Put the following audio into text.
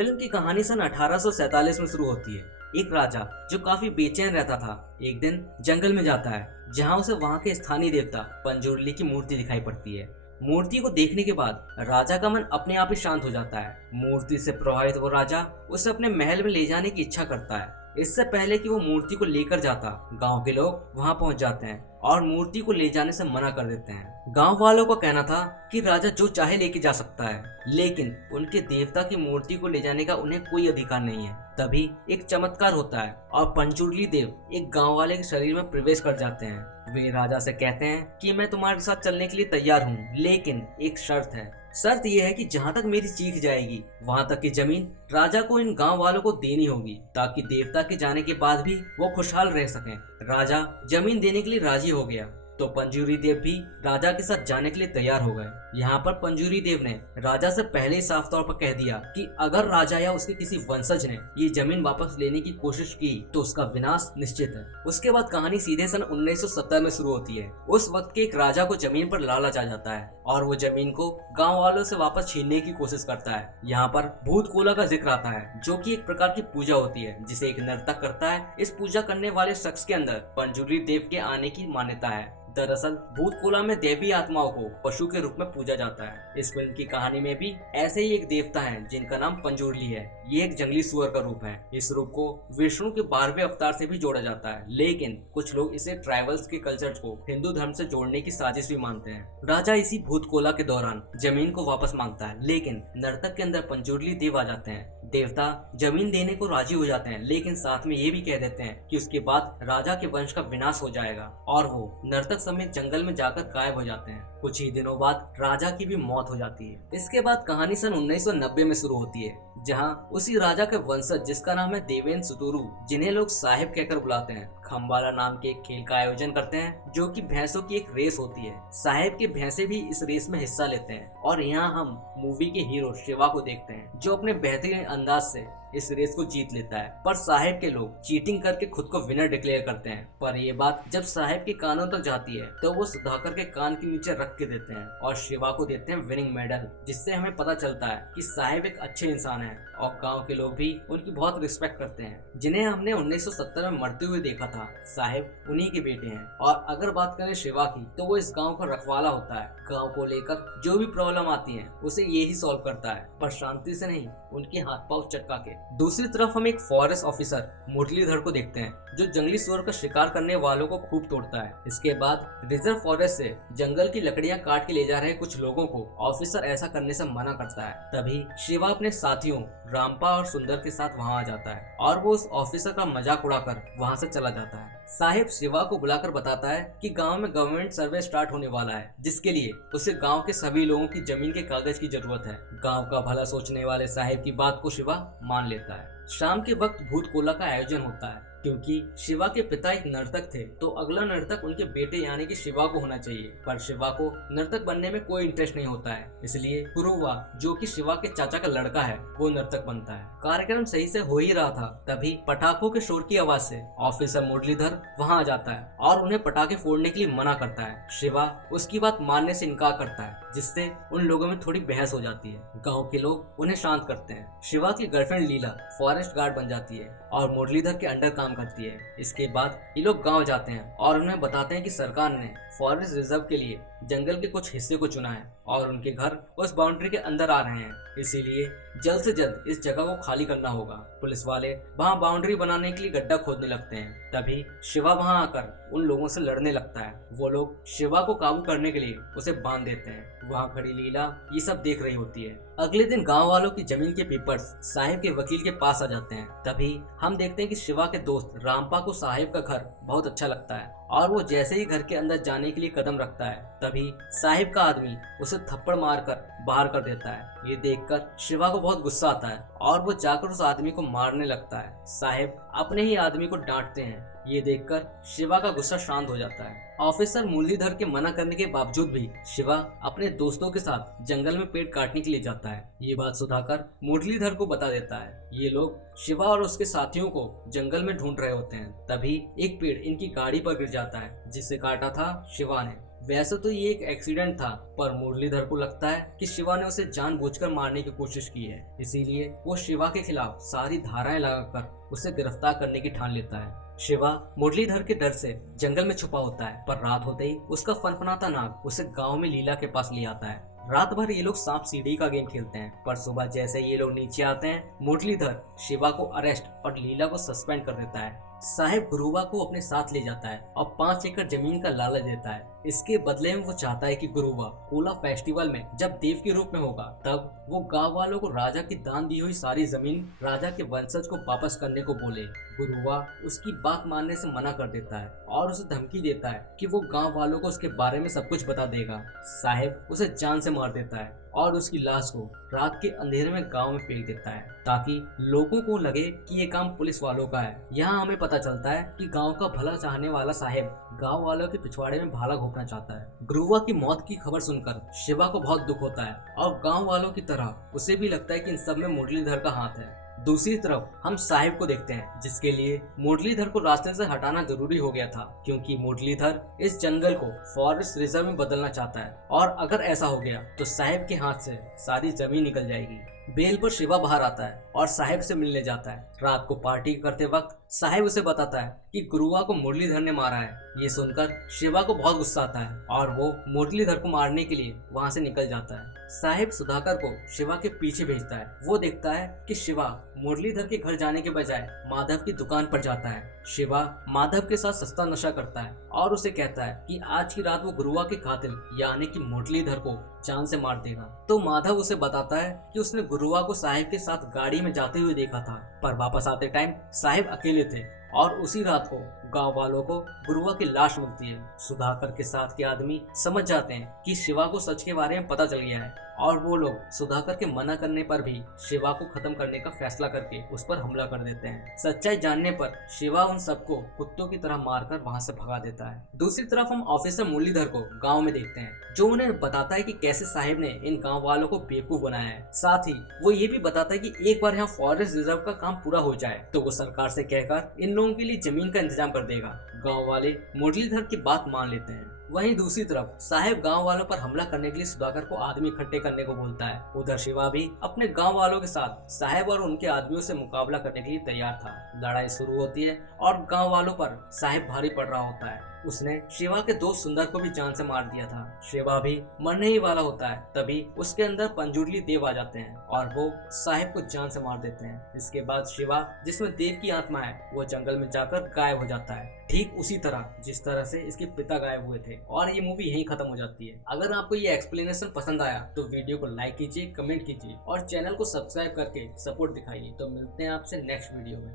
Film की कहानी सन 1847 में शुरू होती है। एक राजा जो काफी बेचैन रहता था एक दिन जंगल में जाता है, जहाँ उसे वहाँ के स्थानीय देवता पंजुर्ली की मूर्ति दिखाई पड़ती है। मूर्ति को देखने के बाद राजा का मन अपने आप ही शांत हो जाता है। मूर्ति से प्रभावित वो राजा उसे अपने महल में ले जाने की इच्छा करता है। इससे पहले कि वो मूर्ति को लेकर जाता, गांव के लोग वहां पहुंच जाते हैं और मूर्ति को ले जाने से मना कर देते हैं। गांव वालों का कहना था कि राजा जो चाहे लेके जा सकता है, लेकिन उनके देवता की मूर्ति को ले जाने का उन्हें कोई अधिकार नहीं है। तभी एक चमत्कार होता है और पंचुर्ली देव एक गांव वाले के शरीर में प्रवेश कर जाते हैं। वे राजा से कहते हैं कि मैं तुम्हारे साथ चलने के लिए तैयार हूँ, लेकिन एक शर्त है। शर्त यह है कि जहाँ तक मेरी चीख जाएगी वहाँ तक की जमीन राजा को इन गांव वालों को देनी होगी, ताकि देवता के जाने के बाद भी वो खुशहाल रह सकें। राजा जमीन देने के लिए राजी हो गया तो पंजुरी देव भी राजा के साथ जाने के लिए तैयार हो गए। यहाँ पर पंजुरी देव ने राजा से पहले ही साफ तौर पर कह दिया कि अगर राजा या उसके किसी वंशज ने ये जमीन वापस लेने की कोशिश की तो उसका विनाश निश्चित है। उसके बाद कहानी सीधे सन 1970 में शुरू होती है। उस वक्त के एक राजा को जमीन पर लालच आ जाता है और वो जमीन को गांव वालों से वापस छीनने की कोशिश करता है। यहाँ पर भूत कोला का जिक्र आता है, जो कि एक प्रकार की पूजा होती है जिसे एक नर्तक करता है। इस पूजा करने वाले शख्स के अंदर पंजुरी देव के आने की मान्यता है। दरअसल भूत कोला में देवी आत्माओं को पशु के रूप में पूजा जाता है। इस फिल्म की कहानी में भी ऐसे ही एक देवता है जिनका नाम पंजुर्ली है। ये एक जंगली सुअर का रूप है। इस रूप को विष्णु के 12वें अवतार से भी जोड़ा जाता है, लेकिन कुछ लोग इसे ट्राइबल्स के कल्चर को हिंदू धर्म से जोड़ने की साजिश भी मानते हैं। राजा इसी भूत कोला के दौरान जमीन को वापस मांगता है, लेकिन नर्तक के अंदर पंजुर्ली देव आ जाते हैं। देवता जमीन देने को राजी हो जाते हैं, लेकिन साथ में ये भी कह देते हैं कि उसके बाद राजा के वंश का विनाश हो जाएगा और वो नर्तक समेत जंगल में जाकर गायब हो जाते हैं। कुछ ही दिनों बाद राजा की भी मौत हो जाती है। इसके बाद कहानी सन 1990 में शुरू होती है, जहां उसी राजा के वंशज जिसका नाम है देवेंद्र सुतुरु, जिन्हें लोग साहिब कहकर बुलाते हैं, खम्बाला नाम के एक खेल का आयोजन करते हैं, जो कि भैंसों की एक रेस होती है। साहिब के भैंसे भी इस रेस में हिस्सा लेते हैं और यहाँ हम मूवी के हीरो शिवा को देखते हैं, जो अपने बेहतरीन अंदाज से इस रेस को जीत लेता है। पर साहिब के लोग चीटिंग करके खुद को विनर डिक्लेयर करते हैं। पर ये बात जब साहिब के कानों तक जाती है तो वो सुधाकर के कान के नीचे रख के देते हैं और शिवा को देते हैं विनिंग मेडल, जिससे हमें पता चलता है कि साहिब एक अच्छे इंसान है और गांव के लोग भी उनकी बहुत रिस्पेक्ट करते हैं। जिन्हें हमने 1970 में मरते हुए देखा था, साहिब उन्हीं के बेटे हैं। और अगर बात करें शिवा की, तो वो इस गांव का रखवाला होता है। गांव को लेकर जो भी प्रॉब्लम आती है उसे ये ही सॉल्व करता है, पर शांति से नहीं, उनके हाथ पांव चटका के। दूसरी तरफ हम एक फॉरेस्ट ऑफिसर मुरलीधर को देखते हैं, जो जंगली सुअर का शिकार करने वालों को खूब तोड़ता है। इसके बाद रिजर्व फॉरेस्ट से जंगल की लकड़ियां काट के ले जा रहे कुछ लोगों को ऑफिसर ऐसा करने से मना करता है। तभी शिवा अपने साथियों रामपा और सुंदर के साथ वहां आ जाता है और वो उस ऑफिसर का मजाक उड़ाकर वहां से चला जाता है। साहिब शिवा को बुलाकर बताता है कि गांव में गवर्नमेंट सर्वे स्टार्ट होने वाला है, जिसके लिए उसे गांव के सभी लोगों की जमीन के कागज की जरूरत है। गांव का भला सोचने वाले साहिब की बात को शिवा मान लेता है। शाम के वक्त भूत कोला का आयोजन होता है। क्योंकि शिवा के पिता एक नर्तक थे, तो अगला नर्तक उनके बेटे यानी कि शिवा को होना चाहिए। पर शिवा को नर्तक बनने में कोई इंटरेस्ट नहीं होता है, इसलिए कुरुवा, जो कि शिवा के चाचा का लड़का है, वो नर्तक बनता है। कार्यक्रम सही से हो ही रहा था, तभी पटाखों के शोर की आवाज से ऑफिसर मुरलीधर वहां आ जाता है और उन्हें पटाखे फोड़ने के लिए मना करता है। शिवा उसकी बात मानने से इनकार करता है, जिससे उन लोगों में थोड़ी बहस हो जाती है। गाँव के लोग उन्हें शांत करते हैं। शिवा की गर्लफ्रेंड लीला फॉरेस्ट गार्ड बन जाती है और मुरलीधर के अंडर काम करती है। इसके बाद ये लोग गांव जाते हैं और उन्हें बताते हैं कि सरकार ने फॉरेस्ट रिजर्व के लिए जंगल के कुछ हिस्से को चुना है और उनके घर उस बाउंड्री के अंदर आ रहे हैं, इसीलिए जल्द से जल्द इस जगह को खाली करना होगा। पुलिस वाले वहां बाउंड्री बनाने के लिए गड्ढा खोदने लगते हैं। तभी शिवा वहां आकर उन लोगों से लड़ने लगता है। वो लोग शिवा को काबू करने के लिए उसे बांध देते हैं। वहां खड़ी लीला ये सब देख रही होती है। अगले दिन गांव वालों की जमीन के पेपर्स साहिब के वकील के पास आ जाते हैं। तभी हम देखते हैं कि शिवा के दोस्त रामपा को साहिब का घर बहुत अच्छा लगता है और वो जैसे ही घर के अंदर जाने के लिए कदम रखता है, तभी साहिब का आदमी उसे थप्पड़ मारकर बाहर कर देता है। ये देखकर शिवा को बहुत गुस्सा आता है और वो जाकर उस आदमी को मारने लगता है। साहिब अपने ही आदमी को डांटते हैं। ये देखकर शिवा का गुस्सा शांत हो जाता है। ऑफिसर मुरलीधर के मना करने के बावजूद भी शिवा अपने दोस्तों के साथ जंगल में पेड़ काटने के लिए जाता है। ये बात सुधाकर मुरलीधर को बता देता है। ये लोग शिवा और उसके साथियों को जंगल में ढूंढ रहे होते हैं। तभी एक पेड़ इनकी गाड़ी पर गिर जाता है, जिसे काटा था शिवा ने। वैसे तो ये एक एक्सीडेंट था, पर मुरलीधर को लगता है कि शिवा ने उसे जानबूझकर मारने की कोशिश की है, इसीलिए वो शिवा के खिलाफ सारी धाराएं लगाकर उसे गिरफ्तार करने की ठान लेता है। शिवा मुरलीधर के डर से जंगल में छुपा होता है, पर रात होते ही उसका फनफनाता नाग उसे गांव में लीला के पास ले आता है। रात भर ये लोग सांप सीढ़ी का गेम खेलते हैं, पर सुबह जैसे ये लोग नीचे आते हैं, मुरलीधर शिवा को अरेस्ट और लीला को सस्पेंड कर देता है। साहेब गुरुवा को अपने साथ ले जाता है और 5 एकड़ जमीन का लालच देता है। इसके बदले में वो चाहता है कि गुरुवा कोला फेस्टिवल में जब देव के रूप में होगा, तब वो गांव वालों को राजा की दान दी हुई सारी जमीन राजा के वंशज को वापस करने को बोले। गुरुवा उसकी बात मानने से मना कर देता है और उसे धमकी देता है कि वो गांव वालों को उसके बारे में सब कुछ बता देगा। साहेब उसे जान से मार देता है और उसकी लाश को रात के अंधेरे में गांव में फेंक देता है, ताकि लोगों को लगे कि ये काम पुलिस वालों का है। यहाँ हमें पता चलता है कि गांव का भला चाहने वाला साहेब गांव वालों के पिछवाड़े में भाला घोंपना चाहता है। गुरुवा की मौत की खबर सुनकर शिवा को बहुत दुख होता है और गांव वालों की तरह उसे भी लगता है कि इन सब में मुरलीधर का हाथ है। दूसरी तरफ हम साहिब को देखते हैं, जिसके लिए मुरलीधर को रास्ते से हटाना जरूरी हो गया था, क्योंकि मुरलीधर इस जंगल को फॉरेस्ट रिजर्व में बदलना चाहता है और अगर ऐसा हो गया तो साहिब के हाथ से सारी जमीन निकल जाएगी। बेल पर शिवा बाहर आता है और साहिब से मिलने जाता है। रात को पार्टी करते वक्त साहिब उसे बताता है कि गुरुवा को मुरलीधर ने मारा है। ये सुनकर शिवा को बहुत गुस्सा आता है और वो मुरलीधर को मारने के लिए वहां से निकल जाता है। साहिब सुधाकर को शिवा के पीछे भेजता है। वो देखता है कि शिवा मुरलीधर के घर जाने के बजाय माधव की दुकान पर जाता है। शिवा माधव के साथ सस्ता नशा करता है और उसे कहता है कि आज की रात वो गुरुवा के कातिल यानी कि मुरलीधर को जान से मार देगा। तो माधव उसे बताता है कि उसने गुरुवा को साहिब के साथ गाड़ी में जाते हुए देखा था, पर वापस आते टाइम साहिब अकेले थे और उसी रात को गांव वालों को गुरुवा की लाश मिलती है। सुधाकर के साथ के आदमी समझ जाते हैं कि शिवा को सच के बारे में पता चल गया है और वो लोग सुधाकर के मना करने पर भी शिवा को खत्म करने का फैसला करके उस पर हमला कर देते हैं। सच्चाई जानने पर शिवा उन सबको कुत्तों की तरह मारकर वहां से भगा देता है। दूसरी तरफ हम ऑफिसर मुरलीधर को गांव में देखते हैं, जो उन्हें बताता है कि कैसे साहिब ने इन गांव वालों को बेवकूफ बनाया है। साथ ही वो ये भी बताता है कि एक बार यहाँ फॉरेस्ट रिजर्व का काम पूरा हो जाए तो वो सरकार से कहकर इन लोगों के लिए जमीन का इंतजाम कर देगा। गाँव वाले मुरलीधर की बात मान लेते हैं। वहीं दूसरी तरफ साहिब गांव वालों पर हमला करने के लिए सुधाकर को आदमी इकट्ठे करने को बोलता है। उधर शिवा भी अपने गांव वालों के साथ साहिब और उनके आदमियों से मुकाबला करने के लिए तैयार था। लड़ाई शुरू होती है और गांव वालों पर साहिब भारी पड़ रहा होता है। उसने शिवा के दोस्त सुंदर को भी जान से मार दिया था। शिवा भी मरने ही वाला होता है, तभी उसके अंदर पंजुर्ली देव आ जाते हैं और वो साहिब को जान से मार देते हैं। इसके बाद शिवा, जिसमें देव की आत्मा है, वो जंगल में जाकर गायब हो जाता है, ठीक उसी तरह जिस तरह से इसके पिता गायब हुए थे। और ये मूवी यहीं खत्म हो जाती है। अगर आपको ये एक्सप्लेनेशन पसंद आया तो वीडियो को लाइक कीजिए, कमेंट कीजिए और चैनल को सब्सक्राइब करके सपोर्ट दिखाइए। तो मिलते हैं आपसे नेक्स्ट वीडियो में।